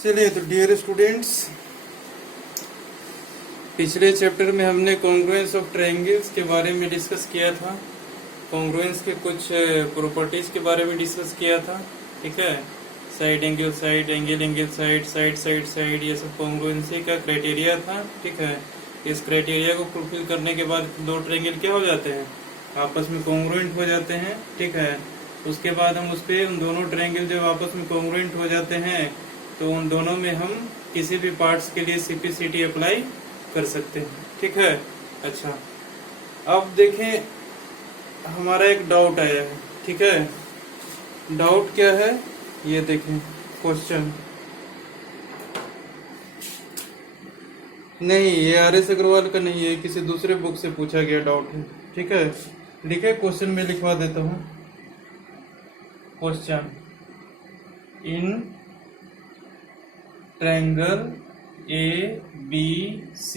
चलिए तो dear students, पिछले चैप्टर में हमने कॉन्ग्रुएंस ऑफ ट्रायंगल्स के बारे में डिस्कस किया था। कॉन्ग्रुएंस के कुछ प्रॉपर्टीज के बारे में डिस्कस किया था। ठीक है, side angle side, angle angle side, side side side, ये सब कॉन्ग्रुएंसी का क्राइटेरिया था। ठीक है, इस क्राइटेरिया को फुलफिल करने के बाद दो ट्रायंगल क्या हो जाते हैं, आपस में कॉन्ग्रुएंट हो जाते हैं। ठीक है, उसके बाद हम उस पे उन दोनों ट्रायंगल जब आपस में कॉन्ग्रुएंट हो जाते हैं तो उन दोनों में हम किसी भी पार्ट्स के लिए सीपीसीटी अप्लाई कर सकते हैं। ठीक है, अच्छा अब देखें, हमारा एक डाउट आया है। ठीक है, डाउट क्या है ये देखें। क्वेश्चन नहीं, ये आर.एस. अग्रवाल का नहीं है, किसी दूसरे बुक से पूछा गया डाउट है। ठीक है, लिखे क्वेश्चन में लिखवा देता हूँ। Question in triangle ABC,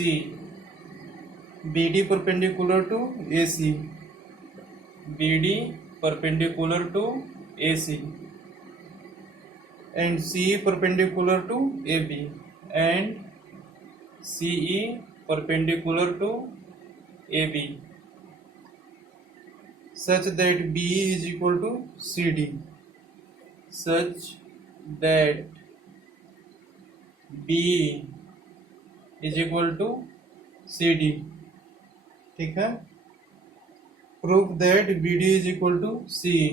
BD perpendicular to AC, BD perpendicular to AC, and CE perpendicular to AB, and CE perpendicular to AB, such that BE is equal to CD, such that BE is equal to CD. ठीक है, proof that BD is equal to CE,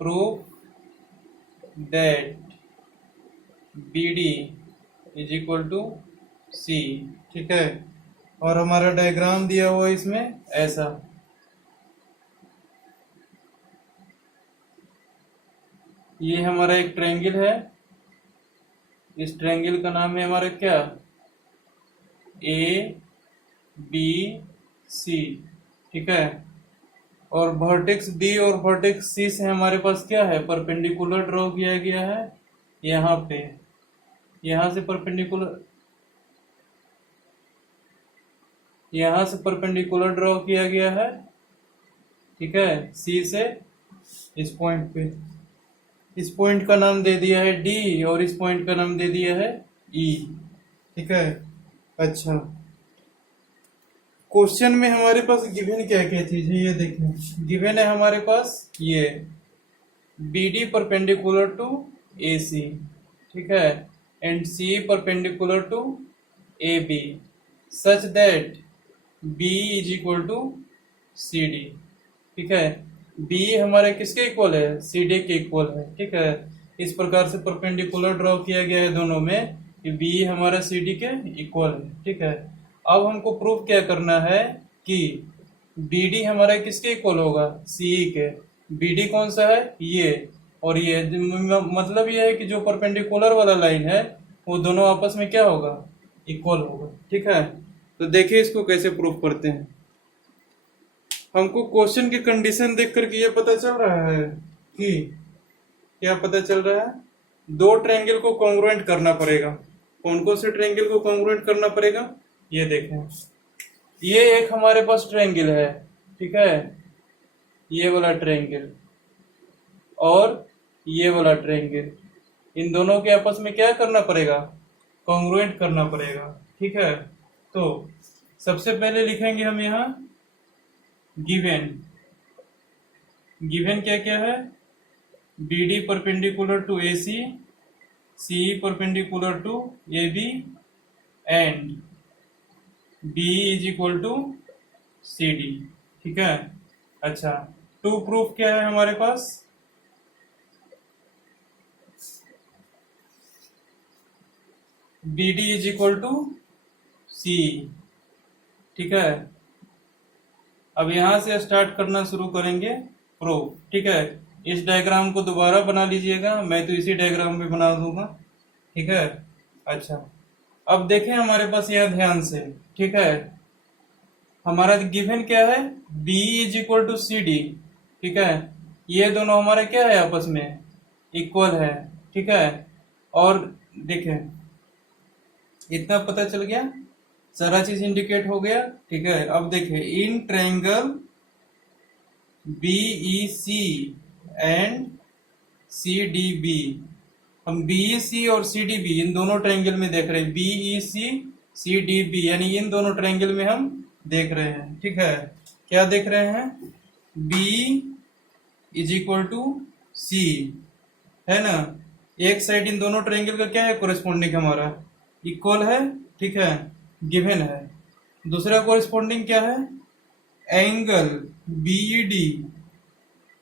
proof that BD is equal to CE। ठीक है, और हमारा diagram दिया हुआ है इसमें ऐसा। ये हमारा एक ट्रायंगल है, इस ट्रायंगल का नाम है हमारा क्या, ABC। ठीक है, और वर्टेक्स B और वर्टेक्स C से हमारे पास क्या है, परपेंडिकुलर ड्रॉ किया गया है। यहाँ पे, यहाँ से परपेंडिकुलर ड्रॉ किया गया है। ठीक है, C से इस पॉइंट पे, इस पॉइंट का नाम दे दिया है D और इस पॉइंट का नाम दे दिया है E। ठीक है, अच्छा क्वेश्चन में हमारे पास गिवन क्या क्या चीज है ये देखें। गिवन है हमारे पास ये BD परपेंडिकुलर टू AC। ठीक है, and CE perpendicular to AB, such that BE is equal to CD। ठीक है, B हमारे किसके इक्वल है, CD के इक्वल है। ठीक है, इस प्रकार से परपेंडिकुलर ड्रॉ किया गया है दोनों में कि B हमारा CD के इक्वल है। ठीक है, अब हमको प्रूफ क्या करना है कि BD हमारा किसके इक्वल होगा, CE के। BD कौन सा है, ये और ये, मतलब ये है कि जो परपेंडिकुलर वाला लाइन है वो दोनों आपस में क्या होगा, इक्वल होगा। ठीक है, तो देखिए इसको कैसे प्रूफ करते हैं। हमको क्वेश्चन की कंडीशन देख करके ये पता चल रहा है कि क्या पता चल रहा है, दो ट्रायंगल को कॉन्ग्रुएंट करना पड़ेगा। कौन कौन से ट्रायंगल को कॉन्ग्रुएंट करना पड़ेगा, ये देखें। ये एक हमारे पास ट्रायंगल है। ठीक है, ये वाला ट्रायंगल और ये वाला ट्रायंगल, इन दोनों के आपस में क्या करना पड़ेगा, कॉन्ग्रुएंट करना पड़ेगा। ठीक है, तो सबसे पहले लिखेंगे हम यहाँ गिवन। गिवन क्या क्या है, BD perpendicular to AC, CE perpendicular to AB, and BE is equal to CD। ठीक है, अच्छा टू प्रूफ क्या है हमारे पास, BD is equal to CE। ठीक है, अब यहां से स्टार्ट करना शुरू करेंगे प्रूफ। ठीक है, इस डायग्राम को दोबारा बना लीजिएगा, मैं तो इसी डायग्राम में बना दूंगा। ठीक है, अच्छा अब देखें हमारे पास यह ध्यान से। ठीक है, हमारा गिवन क्या है, BE is equal to CD। ठीक है, ये दोनों हमारे क्या है, आपस में इक्वल है। ठीक है, और देखें इतना पता चल गया, सारा चीज इंडिकेट हो गया। ठीक है, अब देखें in triangle BEC and CDB हम बीईसी और सीडीबी इन दोनों ट्रायंगल में देख रहे हैं, बीईसी सीडीबी यानी इन दोनों ट्रायंगल में हम देख रहे हैं। ठीक है, क्या देख रहे हैं? बी इज इक्वल टू सी, है ना। एक साइड इन दोनों ट्रायंगल का क्या है? कोरिस्पोंडिंग हमारा इक्वल है। ठीक है, गिवन है। दूसरा कोरिस्पोंडिंग क्या है? एंगल बीईडी,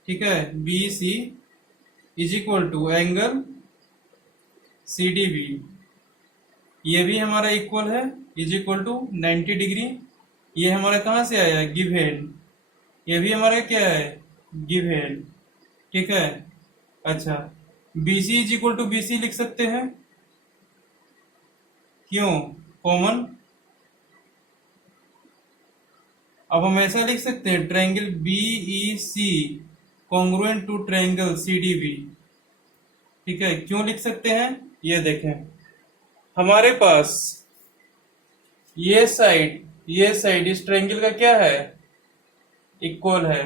ठीक है, BC is equal to angle CDB, ये भी हमारा इक्वल है, इज इक्वल टू 90 डिग्री। ये हमारा कहाँ से आया? गिवन। ये भी हमारा क्या है? गिवन। ठीक है, अच्छा, BC is equal to BC लिख सकते हैं, क्यों? कॉमन। अब हम ऐसा लिख सकते हैं, triangle BEC congruent to triangle CDB. ठीक है, क्यों लिख सकते हैं? ये देखें, हमारे पास ये साइड इस ट्रायंगल का क्या है? इक्वल है।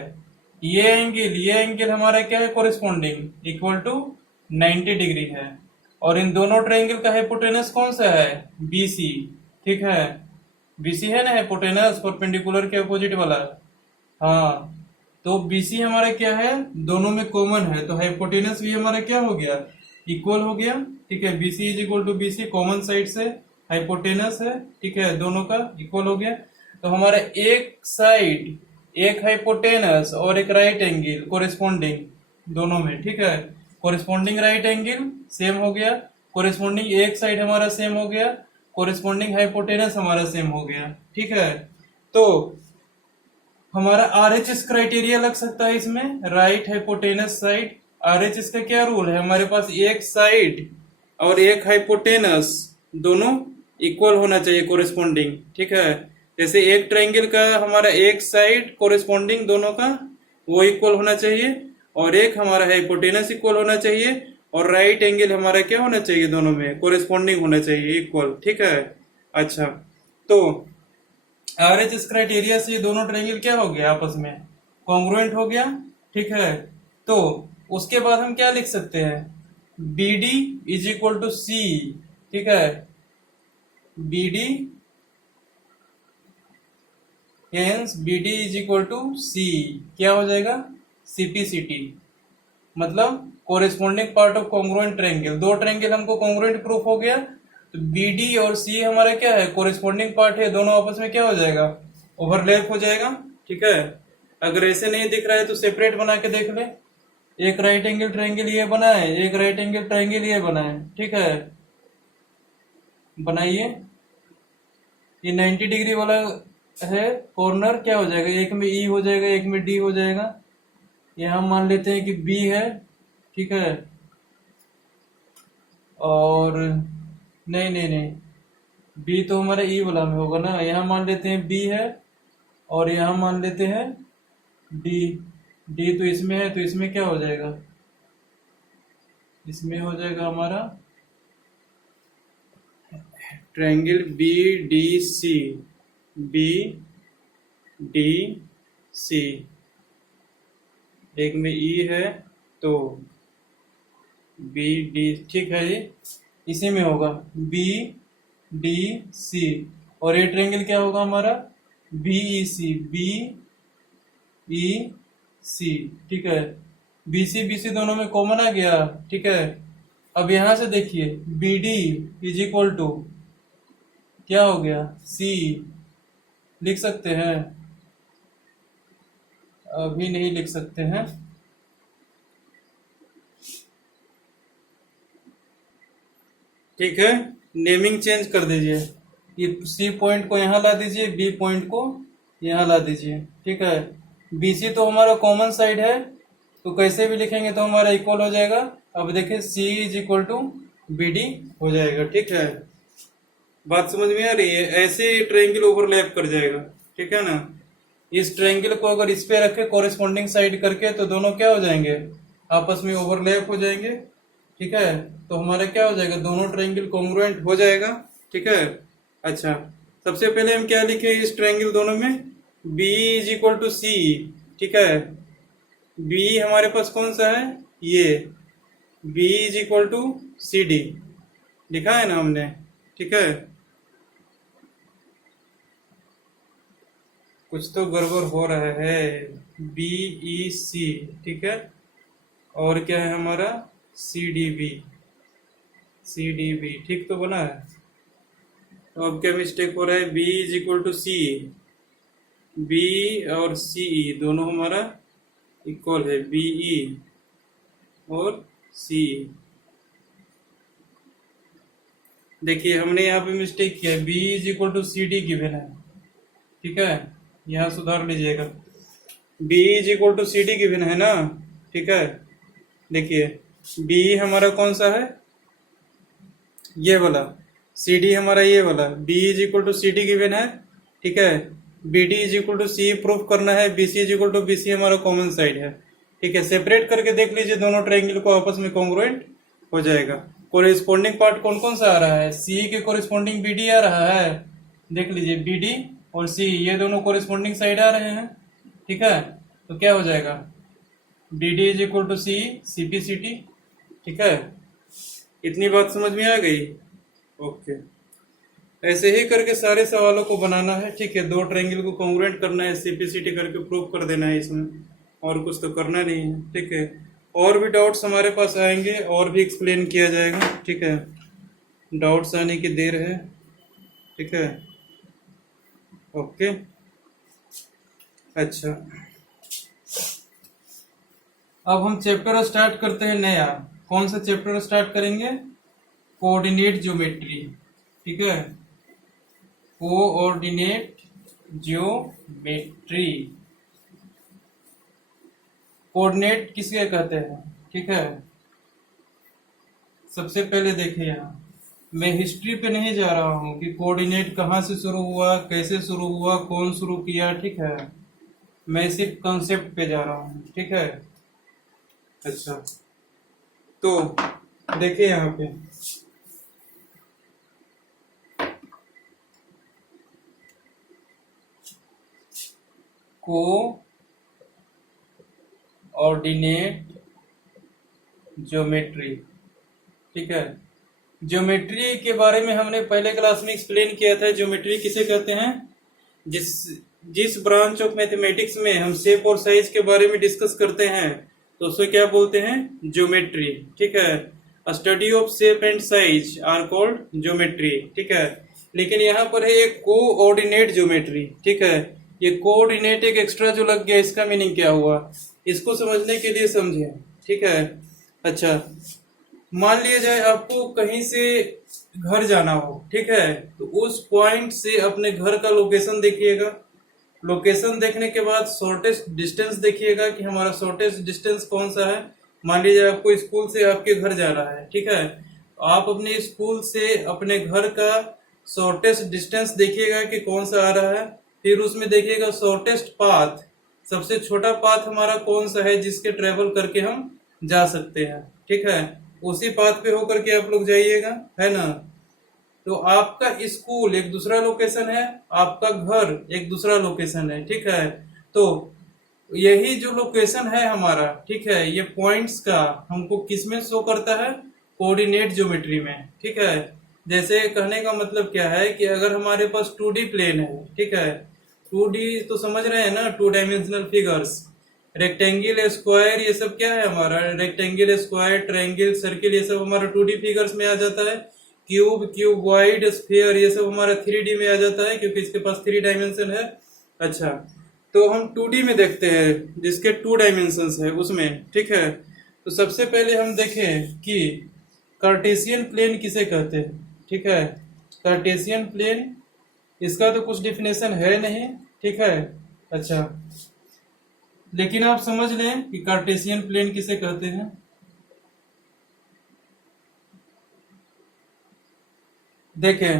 ये एंगल हमारा क्या है? कोरिस्पोंडिंग इक्वल टू 90 डिग्री है। और इन दोनों ट्रायंगल का हाइपोटेनस कौन सा है? बीसी। ठीक है, बीसी है ना हाइपोटेनस, परपेंडिकुलर के अपोजिट वाला। हाँ, तो बीसी हमारा क्या है? दोनों में कॉमन है, तो हाइपोटेनस भी हमारा क्या हो गया? इक्वल हो गया। ठीक है, BC is equal to BC, common side से हाइपोटेनस है। ठीक है, दोनों का इक्वल हो गया। तो हमारा एक साइड, एक हाइपोटेनस और एक राइट एंगल कोरिस्पोंडिंग दोनों में। ठीक है, कोरिस्पोंडिंग राइट एंगल सेम हो गया, कोरिस्पोंडिंग एक साइड हमारा सेम हो गया, कोरिस्पोंडिंग हाइपोटेनस हमारा सेम हो गया। ठीक है, तो हमारा आरएचएस क्राइटेरिया लग सकता है इसमें, राइट हाइपोटेनस साइड। आरएचएस का क्या रूल है? हमारे पास एक साइड और एक हाइपोटेनस दोनों इक्वल होना चाहिए कोरिस्पोंडिंग। ठीक है, जैसे एक ट्रायंगल का हमारा एक साइड कोरिस्पोंडिंग दोनों का वो इक्वल होना चाहिए, और एक हमारा हाइपोटेनस इक्वल होना चाहिए, और राइट एंगल हमारा क्या होना चाहिए? दोनों में कोरिस्पोंडिंग होना चाहिए, इक्वल। ठीक है, अच्छा, तो आरएचएस क्राइटेरिया से दोनों ट्रायंगल क्या हो गया? आपस में कॉन्ग्रुएंट हो गया। ठीक है, तो उसके बाद हम क्या लिख सकते हैं? BD is equal to C. ठीक है, BD BD is equal to C, क्या हो जाएगा? सीपीसीटी, मतलब corresponding part of congruent triangle. दो ट्रायंगल हमको कॉन्ग्रुएंट प्रूफ हो गया, तो बीडी और सी हमारा क्या है? कोरिस्पोंडिंग पार्ट है, दोनों आपस में क्या हो जाएगा? ओवरलैप हो जाएगा। ठीक है, अगर ऐसे नहीं दिख रहा है तो सेपरेट बना के देख ले। एक राइट एंगल ट्रायंगल ये बना है, एक राइट एंगल ट्रायंगल ये बना है। ठीक है, बनाइए। ये 90 डिग्री वाला है कॉर्नर, क्या हो जाएगा? एक में ई हो जाएगा, एक में डी हो जाएगा। यहाँ मान लेते हैं कि बी है। ठीक है, और नहीं नहीं नहीं, बी तो हमारा ई वाला में होगा ना। यहाँ मान लेते हैं बी है, और यहाँ मान लेते हैं डी। डी तो इसमें है, तो इसमें क्या हो जाएगा? इसमें हो जाएगा हमारा triangle B D C, B D C, एक में ई है तो बी डी। ठीक है, ये इसी में होगा बी डी सी, और ये ट्रायंगल क्या होगा हमारा? बीई सी, बी ई सी। ठीक है, बीसी बीसी दोनों में कॉमन आ गया। ठीक है, अब यहां से देखिए, B D is equal to क्या हो गया? सी लिख सकते हैं? अभी नहीं लिख सकते हैं। ठीक है, नेमिंग चेंज कर दीजिए। ये सी पॉइंट को यहाँ ला दीजिए, बी पॉइंट को यहाँ ला दीजिए। ठीक है, बीसी तो हमारा कॉमन साइड है, तो कैसे भी लिखेंगे तो हमारा इक्वल हो जाएगा। अब देखिए, C is equal to B D हो जाएगा। ठीक है, बात समझ में आ रही है? ऐसे ट्रायंगल ओवरलैप कर जाएगा। ठीक है ना, इस ट्रायंगल को अगर इस पे रखे कोरिस्पोंडिंग साइड करके, तो दोनों क्या हो जाएंगे? आपस में ओवरलैप हो जाएंगे। ठीक है, तो हमारा क्या हो जाएगा? दोनों ट्रायंगल कॉन्ग्रुएंट हो जाएगा। ठीक है, अच्छा, सबसे पहले हम क्या लिखे इस ट्रायंगल दोनों में? B is equal to C. ठीक है, बी हमारे पास कौन सा है? ये, B is equal to C D, लिखा है ना हमने, ठीक है। कुछ तो गड़बड़ हो रहा है। बी ई सी, ठीक है, और क्या है हमारा C D B, C D B ठीक तो बना है। तो अब क्या मिस्टेक हो रहा है, B is equal to C, B और सी दोनों हमारा इक्वल है, बी ई और सी। देखिए हमने यहाँ पे मिस्टेक किया है, B is equal to C D given है, ठीक है, यहाँ सुधार लीजिएगा। B is equal to C D given है ना, ठीक है। देखिए बी हमारा कौन सा है, ये वाला, सी डी हमारा ये वाला, B is equal to C D given है, ठीक है। B D is equal to C proof करना है, B C is equal to B C हमारा कॉमन साइड है, ठीक है। सेपरेट करके देख लीजिए दोनों ट्रायंगल को, आपस में कॉन्ग्रुएंट हो जाएगा। कोरिस्पोंडिंग पार्ट कौन कौन सा आ रहा है, सी के कोरिस्पोंडिंग बी डी आ रहा है, देख लीजिए बी डी और सी ये दोनों कोरिस्पोंडिंग साइड आ रहे हैं, ठीक है। तो क्या हो जाएगा, B D is equal to C, C P C T, ठीक है। इतनी बात समझ में आ गई, ओके। ऐसे ही करके सारे सवालों को बनाना है, ठीक है। दो ट्रायंगल को कॉन्ग्रुएंट करना है, सीपीसीटी करके प्रूव कर देना है इसमें, और कुछ तो करना नहीं है, ठीक है। और भी डाउट्स हमारे पास आएंगे और भी एक्सप्लेन किया जाएगा, ठीक है। डाउट्स आने की देर है, ठीक है, ओके। अच्छा, अब हम चैप्टर स्टार्ट करते हैं नया। कौन सा चैप्टर स्टार्ट करेंगे, कोऑर्डिनेट ज्योमेट्री, ठीक है, कोऑर्डिनेट ज्योमेट्री। कोऑर्डिनेट किसके कहते हैं, ठीक है। सबसे पहले देखिए यहाँ मैं हिस्ट्री पे नहीं जा रहा हूँ कि कोऑर्डिनेट कहाँ से शुरू हुआ, कैसे शुरू हुआ, कौन शुरू किया, ठीक है। मैं सिर्फ कॉन्सेप्ट पे जा रहा हूँ, ठीक है। अच्छा, तो देखिए यहाँ पे कोऑर्डिनेट ज्योमेट्री, ठीक है। ज्योमेट्री के बारे में हमने पहले क्लास में एक्सप्लेन किया था। ज्योमेट्री किसे कहते हैं, जिस ब्रांच ऑफ मैथमेटिक्स में हम शेप और साइज के बारे में डिस्कस करते हैं तो उसे क्या बोलते हैं, ज्योमेट्री, ठीक है। Study of shape and size are called geometry, ठीक है। लेकिन यहाँ पर है एक कोऑर्डिनेट ज्योमेट्री, ठीक है। ये कोऑर्डिनेट एक एक्स्ट्रा जो लग गया, इसका मीनिंग क्या हुआ, इसको समझने के लिए समझे, ठीक है। अच्छा, मान लिया जाए आपको कहीं से घर जाना हो, ठीक है, तो उस पॉइंट से अपने घर का लोकेशन देखिएगा। लोकेशन देखने के बाद शॉर्टेस्ट डिस्टेंस देखिएगा कि हमारा शॉर्टेस्ट डिस्टेंस कौन सा है। मान लीजिए आपको स्कूल से आपके घर जाना है, ठीक है, आप अपने स्कूल से अपने घर का शॉर्टेस्ट डिस्टेंस देखिएगा कि कौन सा आ रहा है। फिर उसमें देखिएगा शॉर्टेस्ट पाथ, सबसे छोटा पाथ हमारा कौन सा है जिसके ट्रेवल करके हम जा सकते हैं, ठीक है। उसी पाथ पे होकर के आप लोग जाइएगा, है ना। तो आपका स्कूल एक दूसरा लोकेशन है, आपका घर एक दूसरा लोकेशन है, ठीक है। तो यही जो लोकेशन है हमारा, ठीक है, ये पॉइंट्स का हमको किसमें शो करता है, कोऑर्डिनेट ज्योमेट्री में, ठीक है। जैसे कहने का मतलब क्या है कि अगर हमारे पास 2D प्लेन है, ठीक है, 2D तो समझ रहे हैं ना, 2 डायमेंशनल फिगर्स, रेक्टेंगल, स्क्वायर, ये सब क्या है हमारा, रेक्टेंगल, स्क्वायर, ट्रायंगल, सर्किल, ये सब हमारा 2D फिगर्स में आ जाता है। क्यूब, क्यूबॉइड, स्फीयर, ये सब हमारा 3D में आ जाता है क्योंकि इसके पास 3 डायमेंशन है। अच्छा, तो हम 2D में देखते हैं जिसके 2 डायमेंशंस है उसमें, ठीक है। तो सबसे पहले हम देखें कि कार्टेशियन प्लेन किसे कहते हैं, ठीक है। कार्टेशियन प्लेन, इसका तो कुछ डिफिनेशन है नहीं, ठीक है। अच्छा, लेकिन आप समझ लें कि कार्टेशियन प्लेन किसे कहते हैं। देखें,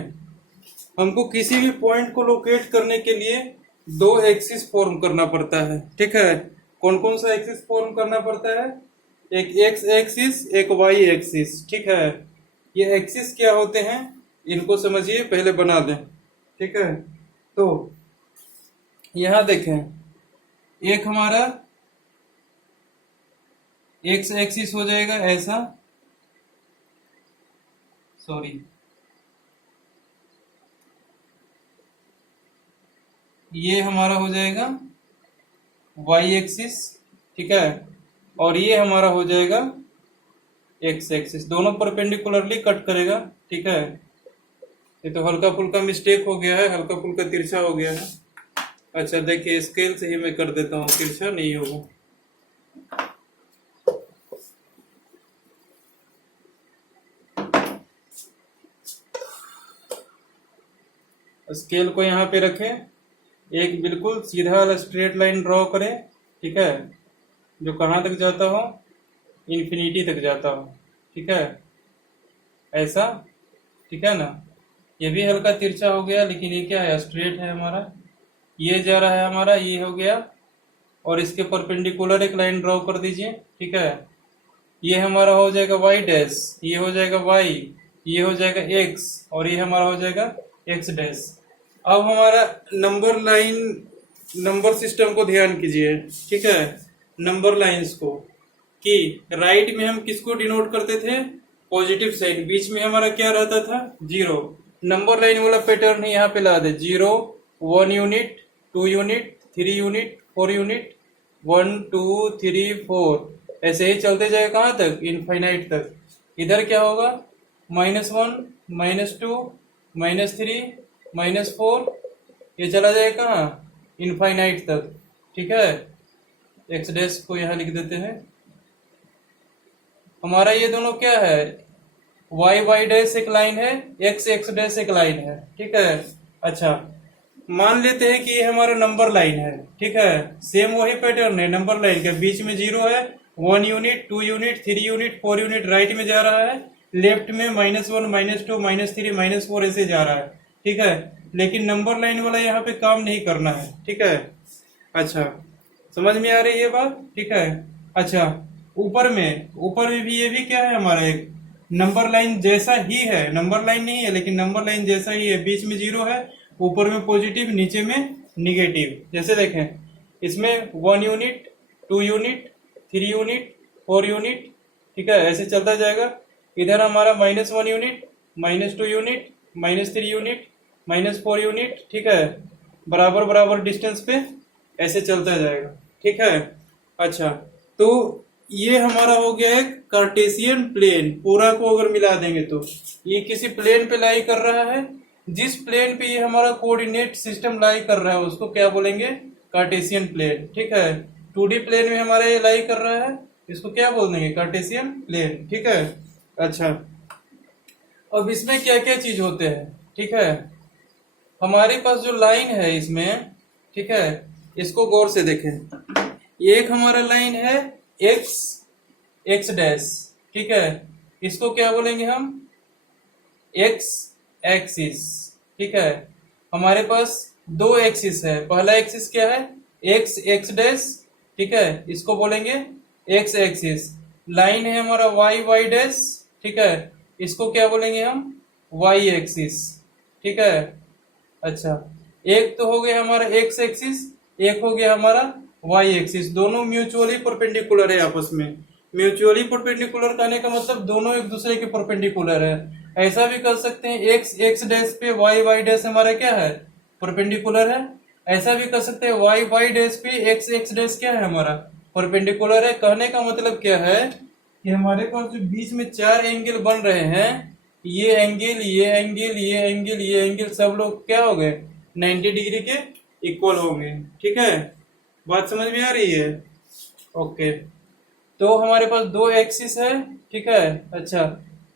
हमको किसी भी पॉइंट को लोकेट करने के लिए 2 एक्सिस फॉर्म करना पड़ता है, ठीक है। कौन कौन सा एक्सिस फॉर्म करना पड़ता है, एक एक्स एक्सिस, एक वाई एक्सिस, ठीक है। ये एक्सिस क्या होते हैं इनको समझिए, पहले बना दें, ठीक है। तो यहां देखें, एक हमारा एक्स एक्सिस हो जाएगा ऐसा, सॉरी, ये हमारा हो जाएगा वाई एक्सिस, ठीक है, और ये हमारा हो जाएगा एक्स एक्सिस, दोनों परपेंडिकुलरली कट करेगा, ठीक है। ये तो हल्का फुल्का मिस्टेक हो गया है, हल्का फुल्का तिरछा हो गया है। अच्छा देखिए, स्केल से ही मैं कर देता हूँ, तिरछा नहीं होगा। स्केल को यहाँ पे रखें, एक बिल्कुल सीधा वाला स्ट्रेट लाइन ड्रॉ करें, ठीक है, जो कहाँ तक जाता हो, इन्फिनिटी तक जाता हो, ठीक है, ऐसा, ठीक है ना। ये भी हल्का तिरछा हो गया, लेकिन ये क्या है, स्ट्रेट है हमारा, ये जा रहा है हमारा, ये हो गया, और इसके परपेंडिकुलर एक लाइन ड्रॉ कर दीजिए, ठीक है। ये हमारा हो जाएगा वाई डैश, ये हो जाएगा वाई, ये हो जाएगा एक्स, और ये हमारा हो जाएगा एक्स डैश। अब हमारा नंबर लाइन, नंबर सिस्टम को ध्यान कीजिए, ठीक है, नंबर लाइंस को, कि राइट में हम किसको डिनोट करते थे, पॉजिटिव साइन, बीच में हमारा क्या रहता था, जीरो। नंबर लाइन वाला पैटर्न ही यहाँ पे ला दे, 0 1 यूनिट, 2 यूनिट, 3 यूनिट, 4 यूनिट, 1 2 3 4, ऐसे ही चलते जाए कहाँ तक, इनफाइनाइट तक। इधर क्या होगा, -1 -2 -3 -4, ये चला जाए कहाँ, इनफाइनाइट तक, ठीक है। एक्स डैश को यहाँ लिख देते हैं। हमारा ये दोनों क्या है, वाई वाई डैश एक लाइन है, एक्स एक्स डैश एक लाइन है, ठीक है। अच्छा, मान लेते हैं कि ये हमारा नंबर लाइन है, ठीक है, सेम वही पैटर्न है, नंबर लाइन के बीच में 0 है, 1 unit, 2 unit, 3 unit, 4 unit right में जा रहा है, लेफ्ट में -1 -2 -3 -4 ऐसे जा रहा है, ठीक है। लेकिन नंबर लाइन वाला यहाँ पे काम नहीं करना है, ठीक है। अच्छा, समझ में आ रही है बात, ठीक है। अच्छा, ऊपर में भी ये भी क्या है, हमारा एक नंबर लाइन जैसा ही है, नंबर लाइन नहीं है लेकिन नंबर लाइन जैसा ही है, बीच में 0 है, ऊपर में पॉजिटिव, नीचे में निगेटिव। जैसे देखें, इसमें 1 यूनिट, 2 यूनिट, 3 यूनिट, 4 यूनिट, ठीक है, ऐसे चलता जाएगा। इधर हमारा -1 यूनिट, -2 यूनिट, -3 यूनिट, -4 यूनिट, ठीक है, बराबर बराबर डिस्टेंस पे ऐसे चलता जाएगा, ठीक है। अच्छा, तो ये हमारा हो गया एक कार्टेशियन प्लेन, पूरा को अगर मिला देंगे तो ये किसी प्लेन पे लाई कर रहा है, जिस प्लेन पे ये हमारा कोऑर्डिनेट सिस्टम लाई कर रहा है उसको क्या बोलेंगे, कार्टेशियन प्लेन, ठीक है। 2D प्लेन में हमारा ये लाई कर रहा है, इसको क्या बोल देंगे, कार्टेशियन प्लेन, ठीक है। अच्छा, अब इसमें क्या क्या चीज होते हैं, ठीक है। हमारे पास जो लाइन है इसमें, ठीक है, इसको गौर से देखें, ये एक हमारा लाइन है एक्स एक्स डैश, ठीक है, इसको क्या बोलेंगे हम, एक्स एक्सिस, ठीक है। हमारे पास 2 एक्सिस है, पहला एक्सिस क्या है, एक्स एक्स डैश, ठीक है, इसको बोलेंगे एक्स एक्सिस। लाइन है हमारा वाई वाई डैश, ठीक है, इसको क्या बोलेंगे हम, वाई एक्सिस, ठीक है। अच्छा, एक तो हो गया हमारा एक्स एक्सिस, एक हो गया हमारा वाई एक्सिस, दोनों म्यूचुअली परपेंडिकुलर है आपस में। म्यूचुअली परपेंडिकुलर कहने का मतलब दोनों एक दूसरे के परपेंडिकुलर है। ऐसा भी कर सकते हैं, एक्स एक्स डैश पे वाई वाई डैश हमारा क्या है, परपेंडिकुलर है। ऐसा भी कर सकते हैं, वाई वाई डैश पे एक्स एक्स डैश क्या है, हमारा परपेंडिकुलर है। कहने का मतलब क्या है कि हमारे पास जो बीच में 4 एंगल बन रहे हैं, ये एंगल, ये एंगल, ये एंगल, ये एंगल, सब लोग क्या हो गए, 90 डिग्री के इक्वल होंगे, ठीक है। बात समझ में आ रही है, ओके। तो हमारे पास 2 एक्सिस है, ठीक है। अच्छा,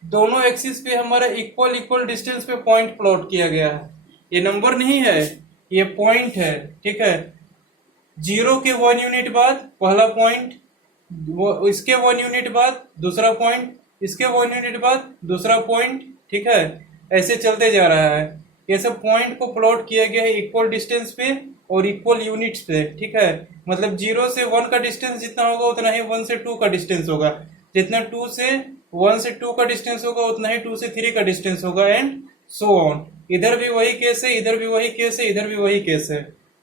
दोनों एक्सिस पे हमारा इक्वल इक्वल डिस्टेंस पे पॉइंट प्लॉट किया गया है। ये नंबर नहीं है, ये पॉइंट है, ठीक है। 0 के 1 यूनिट बाद पहला पॉइंट, इसके 1 यूनिट बाद दूसरा पॉइंट, इसके 1 यूनिट बाद दूसरा पॉइंट, ठीक है, ऐसे चलते जा रहा है। ये सब पॉइंट को प्लॉट किया गया है इक्वल डिस्टेंस पे और इक्वल यूनिट्स पे, ठीक है। मतलब 0 से 1 का डिस्टेंस जितना होगा उतना ही 1 से 2 का डिस्टेंस होगा, जितना 2 से 1 से 2 का डिस्टेंस होगा उतना ही 2 से 3 का डिस्टेंस होगा, एंड सो ऑन। इधर भी वही केस है, इधर भी वही केस है, इधर भी वही केस है,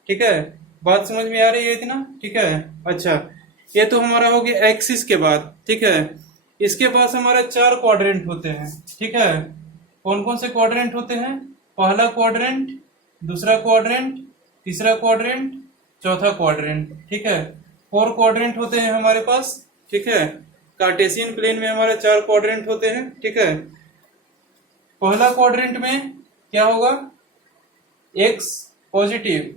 ठीक है। बात समझ में आ रही है इतना, ठीक है। अच्छा, ये तो हमारा हो गया एक्सिस के बाद, ठीक है। इसके पास हमारा 4 क्वाड्रेंट होते हैं, ठीक है। कौन कौन से क्वाड्रेंट होते हैं? पहला क्वाड्रेंट, दूसरा क्वाड्रेंट, तीसरा क्वाड्रेंट, चौथा क्वाड्रेंट। ठीक है, 4 क्वाड्रेंट होते हैं हमारे पास। ठीक है, कार्टेशियन प्लेन में हमारे 4 क्वाड्रेंट होते हैं। ठीक है, पहला क्वाड्रेंट में क्या होगा? एक्स पॉजिटिव,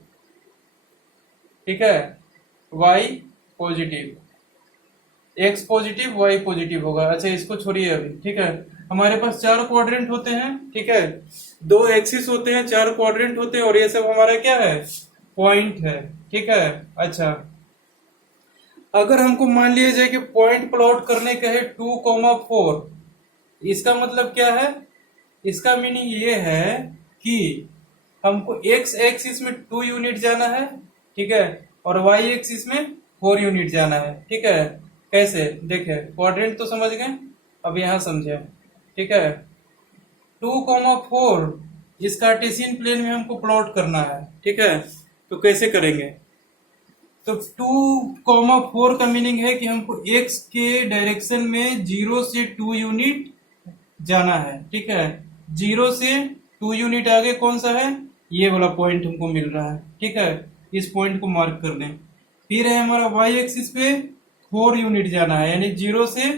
ठीक है, y positive, x positive y positive होगा। अच्छा, इसको छोड़िए अभी। ठीक है, हमारे पास 4 क्वाड्रेंट होते हैं। ठीक है, 2 एक्सिस होते हैं, 4 क्वाड्रेंट होते हैं, और ये सब हमारा क्या है? पॉइंट है। ठीक है, अच्छा, अगर हमको मान लिया जाए कि पॉइंट प्लॉट करने का है 2,4, इसका मतलब क्या है? इसका मीनिंग ये है कि हमको एक्स एक्सिस में 2 यूनिट जाना है। ठीक है, और वाई एक्सिस में 4 यूनिट जाना है। ठीक है, कैसे देखे? क्वाड्रेंट तो समझ गए, अब यहां समझे। ठीक है, 2,4 इस कार्टेशियन प्लेन में हमको प्लॉट करना है। ठीक है, तो कैसे करेंगे? तो 2,4 का मीनिंग है कि हमको x के डायरेक्शन में 0 से 2 यूनिट जाना है। ठीक है, 0 से 2 यूनिट आगे कौन सा है? ये वाला पॉइंट हमको मिल रहा है। ठीक है, इस पॉइंट को मार्क कर लें। फिर है हमारा y एक्सिस पे 4 यूनिट जाना है, यानी 0 से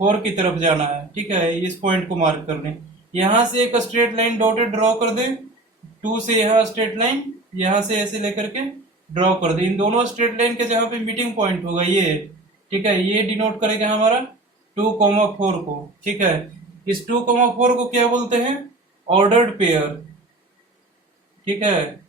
4 की तरफ जाना है। ठीक है, इस पॉइंट को मार्क कर लें। यहां से एक स्ट्रेट लाइन डॉटेड ड्रॉ कर दें, 2 से यहाँ स्ट्रेट लाइन, यहां से ऐसे लेकर के ड्रॉ कर दे। इन दोनों स्ट्रेट लाइन के जहां पे मीटिंग पॉइंट होगा ये, ठीक है, ये डिनोट करेगा हमारा 2,4 को। ठीक है, इस 2,4 को क्या बोलते हैं? Ordered pair. ठीक है,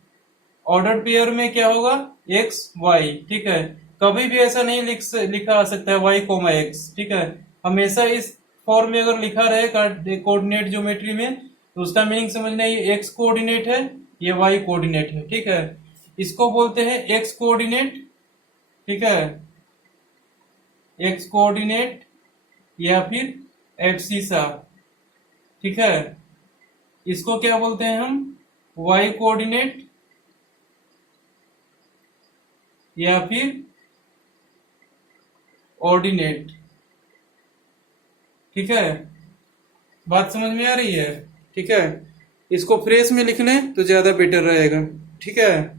ऑर्डर्ड पेयर में क्या होगा? X y. ठीक है, कभी भी ऐसा नहीं लिखा आ सकता है वाई कोमा एक्स। ठीक है, हमेशा इस फॉर्म में अगर लिखा रहे कोऑर्डिनेट ज्योमेट्री में, तो उसका मीनिंग समझना, ये एक्स कोऑर्डिनेट है, ये वाई कोऑर्डिनेट है। ठीक है, इसको बोलते हैं एक्स कोऑर्डिनेट। ठीक है, एक्स कोऑर्डिनेट या फिर एब्सिसा। ठीक है, इसको क्या बोलते हैं हम? वाई कोऑर्डिनेट या फिर ऑर्डिनेट। ठीक है, बात समझ में आ रही है? ठीक है, इसको फ्रेश में लिख लें तो ज्यादा बेटर रहेगा। ठीक है,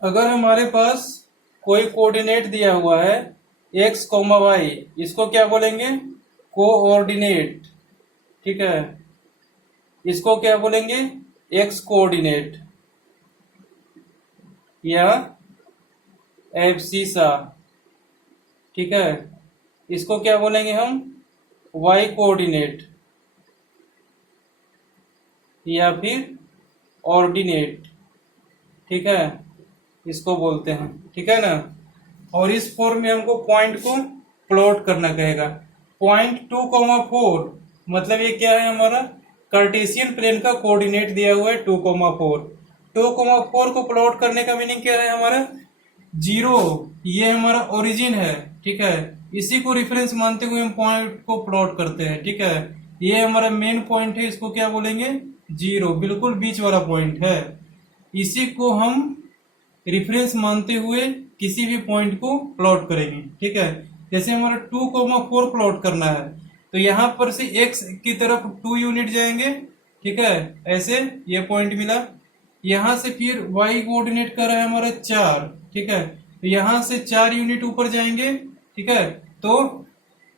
अगर हमारे पास कोई कोऑर्डिनेट दिया हुआ है एक्स कोमा वाई, इसको क्या बोलेंगे? कोऑर्डिनेट। ठीक है, इसको क्या बोलेंगे? एक्स कोऑर्डिनेट या एब्सिसा। ठीक है, इसको क्या बोलेंगे हम? वाई कोऑर्डिनेट या फिर ऑर्डिनेट। ठीक है, इसको बोलते हैं। ठीक है ना, और इस फॉर्म में हमको पॉइंट को प्लॉट करना कहेगा। पॉइंट 2,4 मतलब ये क्या है? हमारा कार्टेशियन प्लेन का कोऑर्डिनेट दिया हुआ है 2,4। 2,4 को प्लॉट करने का मीनिंग क्या है हमारा? 0, ये हमारा ओरिजिन है। ठीक है, इसी को रेफरेंस मानते हुए हम पॉइंट को प्लॉट करते हैं। ठीक है, ये हमारा मेन पॉइंट है, इसको क्या बोलेंगे? 0, बिल्कुल बीच वाला पॉइंट है। इसी को हम रेफरेंस मानते हुए किसी भी पॉइंट को प्लॉट करेंगे। ठीक है, जैसे हमारा 2,4 प्लॉट करना है, तो यहाँ पर से x की तरफ 2 यूनिट जाएंगे। ठीक है, ऐसे ये पॉइंट मिला। यहाँ से फिर y कोऑर्डिनेट कर रहा है हमारा 4। ठीक है, तो यहाँ से 4 यूनिट ऊपर जाएंगे। ठीक है, तो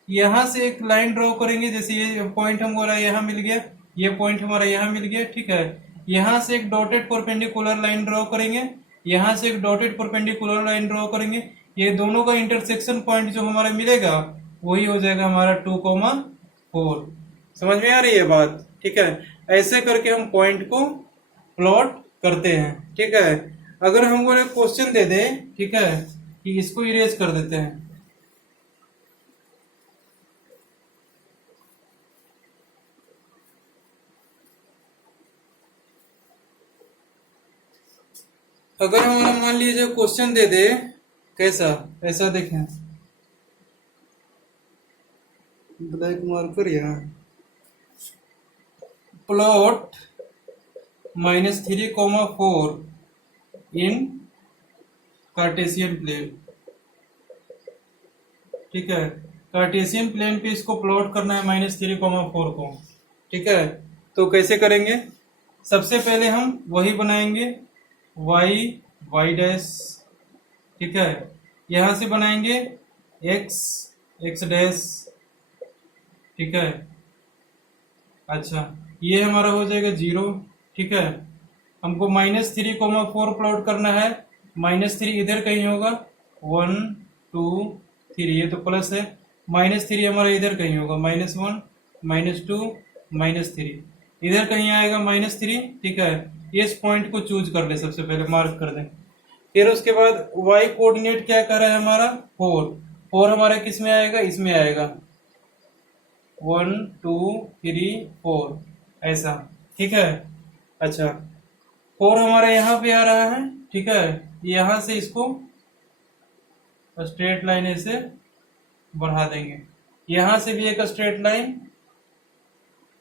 यहाँ से एक लाइन ड्रॉ करेंगे, जैसे ये पॉइंट हमारा यहाँ मिल गया, ये पॉइंट हमारा यहाँ मिल गया। ठीक है, यहाँ से एक डॉटेड परपेंडिकुलर लाइन ड्रॉ करेंगे, यहाँ से एक डॉटेड परपेंडिकुलर लाइन ड्रॉ करेंगे। ये दोनों का इंटरसेक्शन पॉइंट जो हमारा मिलेगा वही हो जाएगा हमारा 2,4। समझ में आ रही है बात? ठीक है, ऐसे करके हम पॉइंट को प्लॉट करते हैं। ठीक है, अगर हमको एक क्वेश्चन दे दे, ठीक है, कि इसको इरेज कर देते हैं। अगर हमारा मान लीजिए क्वेश्चन दे दे कैसा, ऐसा देखें, ब्लैक मार्कर यहाँ, प्लॉट -3,4 इन कार्टेशियन प्लेन, ठीक है। कार्टेशियन प्लेन पे इसको प्लॉट करना है -3,4 को, ठीक है। तो कैसे करेंगे? सबसे पहले हम वही बनाएंगे y y डैश, ठीक है। यहां से बनाएंगे x x डैश, ठीक है। अच्छा, ये हमारा हो जाएगा 0, ठीक है। हमको -3,4 प्लॉट करना है, -3 इधर कहीं होगा, 1 2 3, ये तो प्लस है। -3 हमारा इधर कहीं होगा, -1 -2 -3, इधर कहीं आएगा -3, ठीक है। इस पॉइंट को चूज कर ले, सबसे पहले मार्क कर दें। फिर उसके बाद y कोऑर्डिनेट क्या कर रहा है हमारा, 4 4 हमारा किस में आएगा, इसमें आएगा, 1 2 3 4, ऐसा, ठीक है। अच्छा, 4 हमारा यहाँ पे आ रहा है, ठीक है। यहाँ से इसको स्ट्रेट लाइन ऐसे बढ़ा देंगे, यहाँ से भी एक स्ट्रेट लाइन,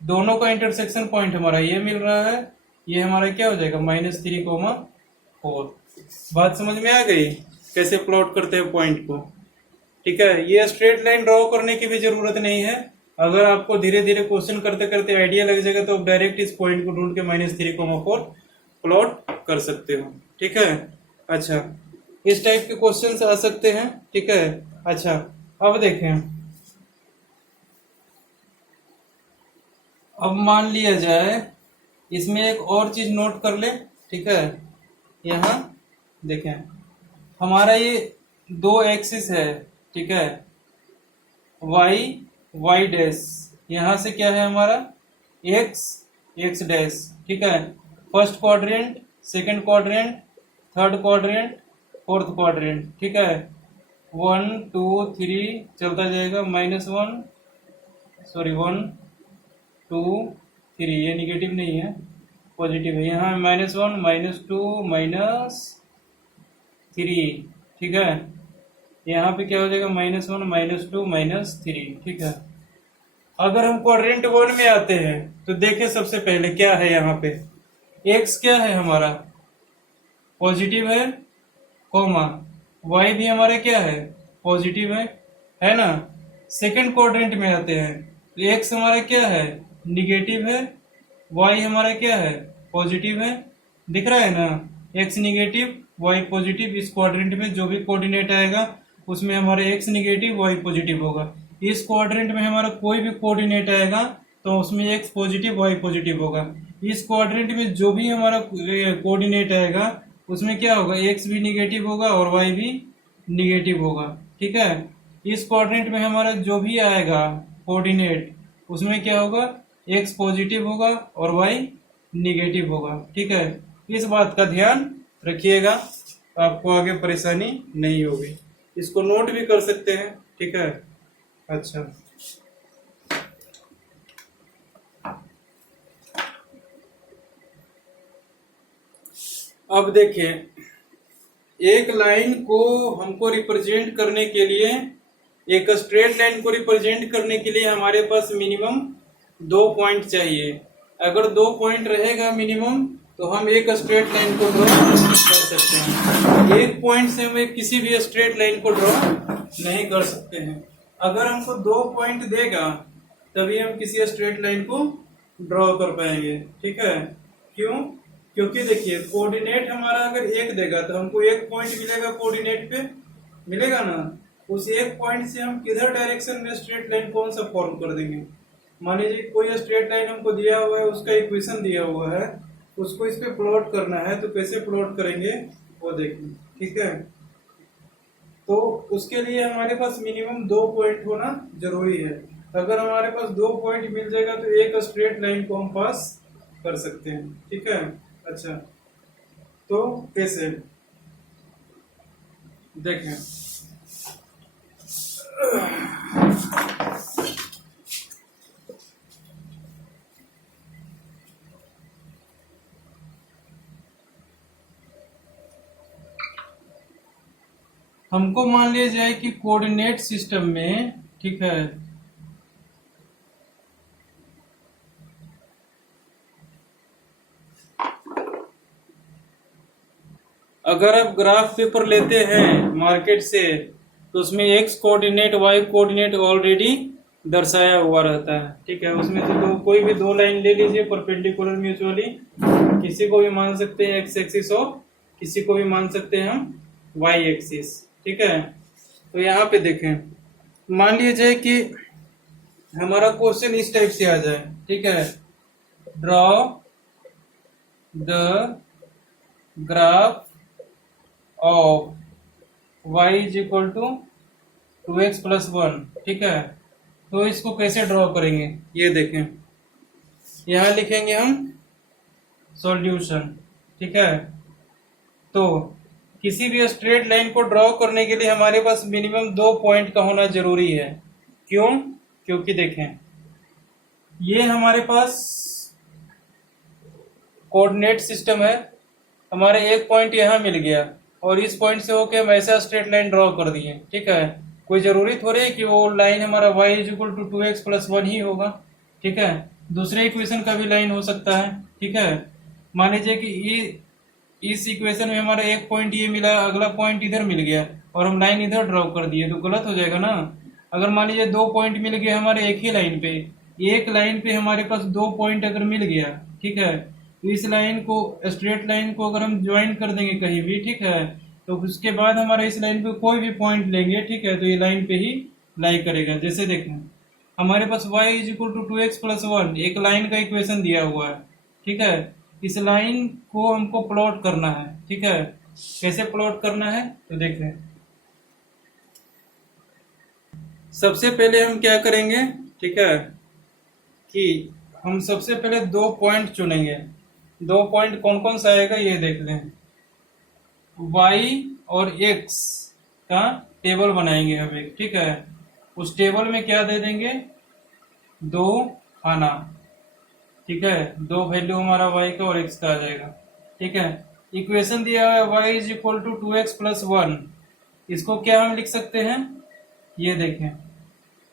दोनों का इंटरसेक्शन पॉइंट हमारा ये मिल रहा है, ये हमारा क्या हो जाएगा, -3,4। बात समझ में आ गई कैसे प्लॉट करते हैं पॉइंट को, ठीक है। ये स्ट्रेट लाइन ड्रॉ करने की भी जरूरत नहीं है, अगर आपको धीरे धीरे क्वेश्चन करते करते आइडिया लग जाएगा तो डायरेक्ट इस पॉइंट को ढूंढ के -3,4 प्लॉट कर सकते हो, ठीक है। अच्छा, इस टाइप के क्वेश्चंस आ सकते हैं, ठीक है। अच्छा, अब देखें, अब मान लिया जाए, इसमें एक और चीज नोट कर ले, ठीक है। यहाँ देखें, हमारा ये 2 एक्सिस है, ठीक है, y y डैश, यहाँ से क्या है हमारा x x डैश, ठीक है। First quadrant, second quadrant, third quadrant, fourth quadrant, ठीक है। 1 2 3 चलता जाएगा, -1 सॉरी 1 2 3, ये निगेटिव नहीं है, पॉजिटिव है। यहाँ -1 -2 -3, ठीक है। यहाँ पे क्या हो जाएगा, -1 -2 -3, ठीक है। अगर हम क्वाड्रेंट 1 में आते हैं तो देखें सबसे पहले क्या है, यहाँ पे x क्या है हमारा, पॉजिटिव है, कोमा y भी हमारा क्या है, पॉजिटिव है ना। सेकंड क्वाड्रेंट में आते हैं तो x हमारा क्या है, निगेटिव है, y हमारा क्या है, पॉजिटिव है, दिख रहा है ना, x निगेटिव y पॉजिटिव। इस क्वाड्रेंट में जो भी कोऑर्डिनेट आएगा उसमें हमारा x निगेटिव y पॉजिटिव होगा। इस क्वाड्रेंट में हमारा कोई भी कोऑर्डिनेट आएगा तो उसमें x पॉजिटिव y पॉजिटिव होगा। इस क्वाड्रेंट में जो भी हमारा कोऑर्डिनेट आएगा उसमें क्या होगा, x भी निगेटिव होगा और y भी निगेटिव होगा, ठीक है। इस क्वाड्रेंट में हमारा जो भी आएगा कोऑर्डिनेट उसमें क्या होगा, x पॉजिटिव होगा और y निगेटिव होगा, ठीक है। इस बात का ध्यान रखिएगा, आपको आगे परेशानी नहीं होगी। इसको नोट भी कर सकते हैं, ठीक है। अच्छा, अब देखिए, एक लाइन को हमको रिप्रेजेंट करने के लिए, एक स्ट्रेट लाइन को रिप्रेजेंट करने के लिए हमारे पास मिनिमम 2 पॉइंट चाहिए। अगर 2 पॉइंट रहेगा मिनिमम तो हम एक स्ट्रेट लाइन को ड्रॉ कर सकते हैं। एक पॉइंट से हम किसी भी स्ट्रेट लाइन को ड्रॉ नहीं कर सकते हैं। अगर हमको 2 पॉइंट देगा तभी हम किसी स्ट्रेट लाइन को ड्रॉ कर पाएंगे, ठीक है। क्यों? क्योंकि देखिए, कोऑर्डिनेट हमारा अगर 1 देगा तो हमको 1 पॉइंट मिलेगा, कोऑर्डिनेट पे मिलेगा ना। उस 1 पॉइंट से हम किधर डायरेक्शन में स्ट्रेट लाइन कौन सा फॉर्म कर देंगे। मान लीजिए कोई स्ट्रेट लाइन हमको दिया हुआ है, उसका इक्वेशन दिया हुआ है, उसको इस पे प्लॉट करना है, तो कैसे प्लॉट करेंगे वो देखिए, ठीक है। तो उसके लिए हमारे पास मिनिमम 2 पॉइंट होना जरूरी है। अगर हमारे पास 2 पॉइंट मिल जाएगा तो एक स्ट्रेट लाइन को हम पास कर सकते हैं, ठीक है। अच्छा, तो कैसे देखें, हमको मान लिया जाए कि कोऑर्डिनेट सिस्टम में, ठीक है, अगर आप ग्राफ पेपर लेते हैं मार्केट से तो उसमें x coordinate y coordinate already दर्शाया हुआ रहता है, ठीक है। उसमें से कोई भी दो लाइन ले लीजिए परपेंडिकुलर म्यूचुअली, किसी को भी मान सकते हैं एक्स एक्सिस और किसी को भी मान सकते हैं हम वाई एक्सिस, ठीक है। तो यहाँ पे देखें, मान लीजिए कि हमारा क्वेश्चन इस टाइप से आ जाए, ठीक है। Draw the graph of y is equal to 2x plus 1, ठीक है। तो इसको कैसे ड्रॉ करेंगे, ये देखें, यहाँ लिखेंगे हम सॉल्यूशन, ठीक है। तो किसी भी स्ट्रेट लाइन को ड्रॉ करने के लिए हमारे पास मिनिमम 2 पॉइंट का होना जरूरी है। क्यों? क्योंकि देखें, ये हमारे पास कोऑर्डिनेट सिस्टम है, हमारे एक पॉइंट यहाँ मिल गया और इस पॉइंट से होके हम ऐसा स्ट्रेट लाइन ड्रॉ कर दिए, ठीक है। कोई जरूरी थोड़ी है कि वो लाइन हमारा y is equal to 2x plus 1 ही होगा, ठीक है। दूसरे इक्वेशन का भी लाइन हो सकता है, ठीक है। मान लीजिए कि इस इक्वेशन में हमारा एक पॉइंट ये मिला, अगला पॉइंट इधर मिल गया और हम लाइन इधर ड्रॉ कर दिए, तो गलत हो जाएगा ना। अगर मान लीजिए 2 पॉइंट मिल गए हमारे एक ही लाइन पे, एक लाइन पे हमारे पास 2 पॉइंट अगर मिल गया, ठीक है, तो इस लाइन को, स्ट्रेट लाइन को अगर हम ज्वाइन कर देंगे कहीं भी, ठीक है, तो उसके बाद हमारा इस लाइन पे कोई भी पॉइंट लेंगे, ठीक है, तो ये लाइन पे ही लाई करेगा। जैसे देखें, हमारे पास y is equal to 2x plus 1 एक लाइन का इक्वेशन दिया हुआ है, ठीक है। इस लाइन को हमको प्लॉट करना है, ठीक है। कैसे प्लॉट करना है तो देखें, सबसे पहले हम क्या करेंगे, ठीक है, कि हम सबसे पहले 2 पॉइंट चुनेंगे। 2 पॉइंट कौन कौन सा आएगा ये देख लें। y और x का टेबल बनाएंगे हम एक, ठीक है। उस टेबल में क्या दे देंगे, 2 आना, ठीक है। 2 वैल्यू हमारा y का और x का आ जाएगा, ठीक है। इक्वेशन दिया हुआ है y is equal to 2x plus 1, इसको क्या हम लिख सकते हैं, ये देखें,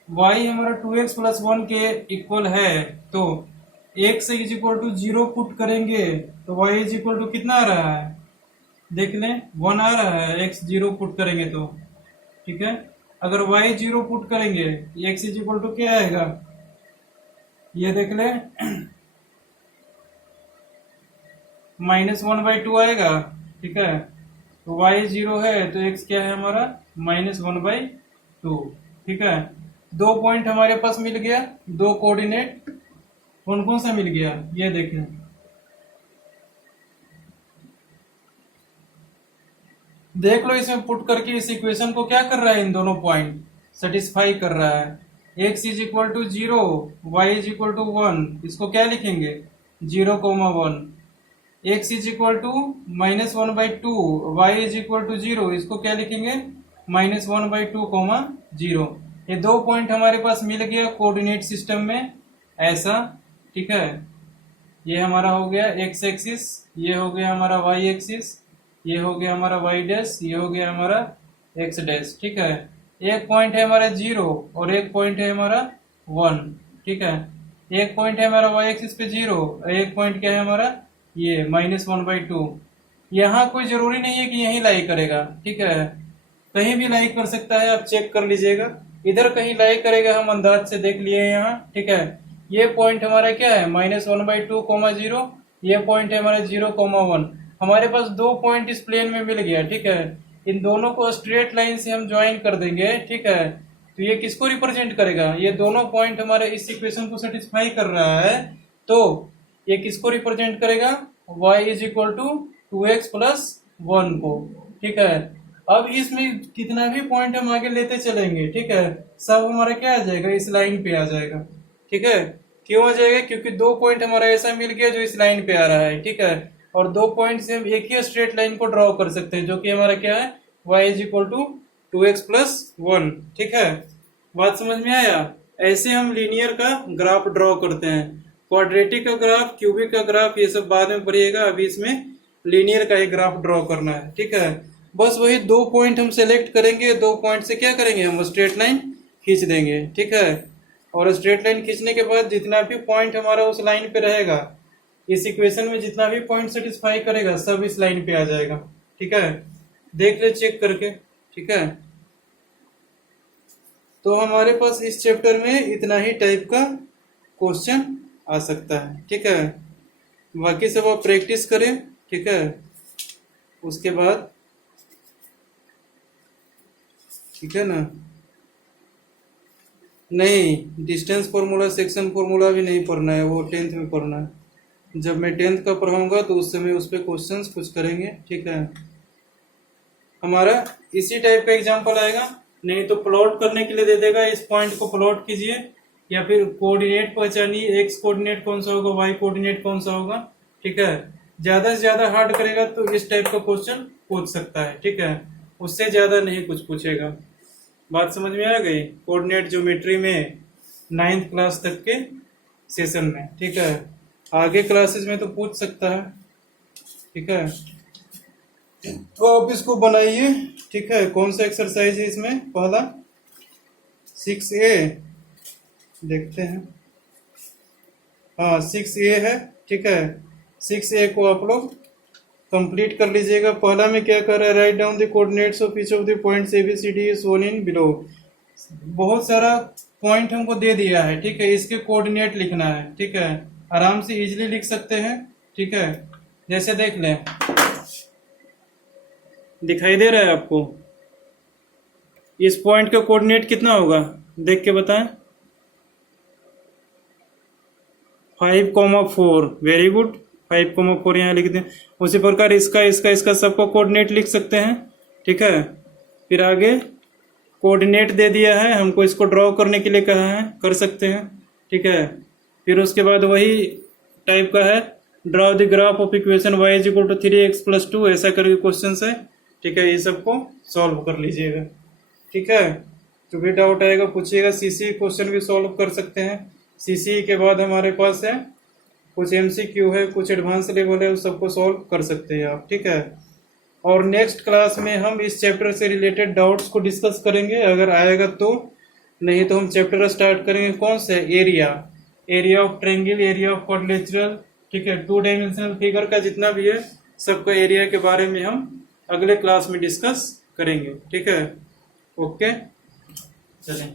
y हमारा 2x प्लस 1 के इक्वल है, तो x is equal to 0 put करेंगे तो y इज इक्वल टू कितना आ रहा है, देख लें 1 आ रहा है। x 0 पुट करेंगे तो, ठीक है। अगर y 0 पुट करेंगे x इज इक्वल टू क्या आएगा, ये देख लें -1/2 आएगा, ठीक है। तो y 0 है तो x क्या है हमारा -1/2, ठीक है। 2 पॉइंट हमारे पास मिल गया, 2 कोऑर्डिनेट कौन कौन सा मिल गया ये देखें, देख लो। इसमें पुट करके इस इक्वेशन को क्या कर रहा है, इन दोनों पॉइंट सेटिस्फाई कर रहा है। x is equal to 0, y is equal to 1, इसको क्या लिखेंगे 0,1। x is equal to -1/2, y is equal to 0, इसको क्या लिखेंगे -1/2, 0। ये 2 पॉइंट हमारे पास मिल गया कोऑर्डिनेट सिस्टम में ऐसा, ठीक है। ये हमारा हो गया x एक्सिस, ये हो गया हमारा y एक्सिस, ये हो गया हमारा y डैश, ये हो गया हमारा x डैश, ठीक है। एक पॉइंट है हमारा 0 और एक पॉइंट है हमारा 1, ठीक है। एक पॉइंट है हमारा y एक्सिस पे 0, एक पॉइंट क्या है हमारा ये -1/2। यहाँ कोई जरूरी नहीं है कि यही लाई करेगा, ठीक है, कहीं भी लाई कर सकता है, आप चेक कर लीजिएगा। इधर कहीं लाई करेगा, हम अंदाज से देख लिए यहाँ, ठीक है। ये पॉइंट हमारा क्या है -1/2, 0, ये पॉइंट है हमारा 0,1। हमारे पास 2 पॉइंट इस प्लेन में मिल गया, ठीक है। इन दोनों को स्ट्रेट लाइन से हम ज्वाइन कर देंगे, ठीक है। तो ये किसको रिप्रेजेंट करेगा, ये दोनों पॉइंट हमारे इस इक्वेशन को सेटिस्फाई कर रहा है, तो ये किसको रिप्रेजेंट करेगा, y is equal to 2x plus 1 को, ठीक है। अब इसमें कितना भी पॉइंट हम आगे लेते चलेंगे, ठीक है, सब हमारा क्या आ जाएगा, इस लाइन पे आ जाएगा, ठीक है। क्यों आ जाएगा, क्योंकि 2 पॉइंट हमारा ऐसा मिल गया जो इस लाइन पे आ रहा है, ठीक है। और 2 पॉइंट से हम एक ही स्ट्रेट लाइन को ड्रॉ कर सकते हैं, जो कि हमारा क्या है, y is equal to 2x plus 1, ठीक है। बात समझ में आया। ऐसे हम लीनियर का ग्राफ ड्रॉ करते हैं। क्वाड्रेटिक का ग्राफ, क्यूबिक का ग्राफ, ये सब बाद में पढ़िएगा, अभी इसमें लीनियर का एक ग्राफ ड्रॉ करना है, ठीक है। बस वही 2 पॉइंट हम सेलेक्ट करेंगे, 2 पॉइंट से क्या करेंगे, हम स्ट्रेट लाइन खींच देंगे, ठीक है। और स्ट्रेट लाइन खींचने के बाद जितना भी पॉइंट हमारा उस लाइन पे रहेगा, इस इक्वेशन में जितना भी पॉइंट सेटिस्फाई करेगा, सब इस लाइन पे आ जाएगा, ठीक है, देख ले चेक करके। ठीक है, तो हमारे पास इस चैप्टर में इतना ही टाइप का क्वेश्चन आ सकता है। ठीक है, बाकी सब आप प्रैक्टिस करें। ठीक है, उसके बाद ठीक है ना, नहीं डिस्टेंस फॉर्मूला सेक्शन फॉर्मूला भी नहीं पढ़ना है, वो 10th में पढ़ना है। जब मैं 10th का पढ़ाऊंगा तो उस समय उस पर क्वेश्चंस कुछ करेंगे। ठीक है, हमारा इसी टाइप का एग्जांपल आएगा, नहीं तो प्लॉट करने के लिए दे देगा, इस पॉइंट को प्लॉट कीजिए, या फिर कोऑर्डिनेट पहचानिए, एक्स कोऑर्डिनेट कौन सा होगा, वाई कोऑर्डिनेट कौन सा होगा। ठीक है, ज्यादा से ज्यादा हार्ड करेगा तो इस टाइप का क्वेश्चन पूछ सकता है। ठीक है, उससे ज्यादा नहीं कुछ पूछेगा। बात समझ में आ गई? कोऑर्डिनेट ज्योमेट्री में 9th क्लास तक के सेशन में। ठीक है, आगे क्लासेस में तो पूछ सकता है। ठीक है, तो आप इसको बनाइए। ठीक है, कौन सा एक्सरसाइज है इसमें? पहला 6A देखते हैं। हाँ 6A है। ठीक है, 6A को आप लोग कंप्लीट कर लीजिएगा। पहला में क्या कर रहा है, write down the coordinates of each of the points ABCD shown in below. बहुत सारा पॉइंट हमको दे दिया है। ठीक है, इसके कोऑर्डिनेट लिखना है। ठीक है, आराम से इजीली लिख सकते हैं। ठीक है, जैसे देख लें, दिखाई दे रहा है आपको? इस पॉइंट का कोऑर्डिनेट कितना होगा, देख के बताएं। 5,4। वेरी गुड, 5,4 यहाँ लिख दें। उसी प्रकार इसका इसका इसका सबका कोऑर्डिनेट लिख सकते हैं। ठीक है, फिर आगे कोऑर्डिनेट दे दिया है हमको, इसको ड्रॉ करने के लिए कहा है, कर सकते हैं। ठीक है, फिर उसके बाद वही टाइप का है, draw the graph of equation y is equal to 3x + 2, ऐसा करके क्वेश्चन है। ठीक है, ये सबको सॉल्व कर लीजिएगा। ठीक है, जो भी डाउट आएगा पूछिएगा। CC क्वेश्चन भी सॉल्व कर सकते हैं। CC के बाद हमारे पास है कुछ MCQ है, कुछ एडवांस लेवल है, उस सबको सॉल्व कर सकते हैं आप। ठीक है, और नेक्स्ट क्लास में हम इस चैप्टर से रिलेटेड डाउट्स को डिस्कस करेंगे, अगर आएगा तो। नहीं तो हम चैप्टर स्टार्ट करेंगे कौन से, area of triangle, area of quadrilateral. ठीक है, 2 डायमेंशनल फिगर का जितना भी है सबका एरिया के बारे में हम अगले क्लास में डिस्कस करेंगे। ठीक है, ओके, चलें।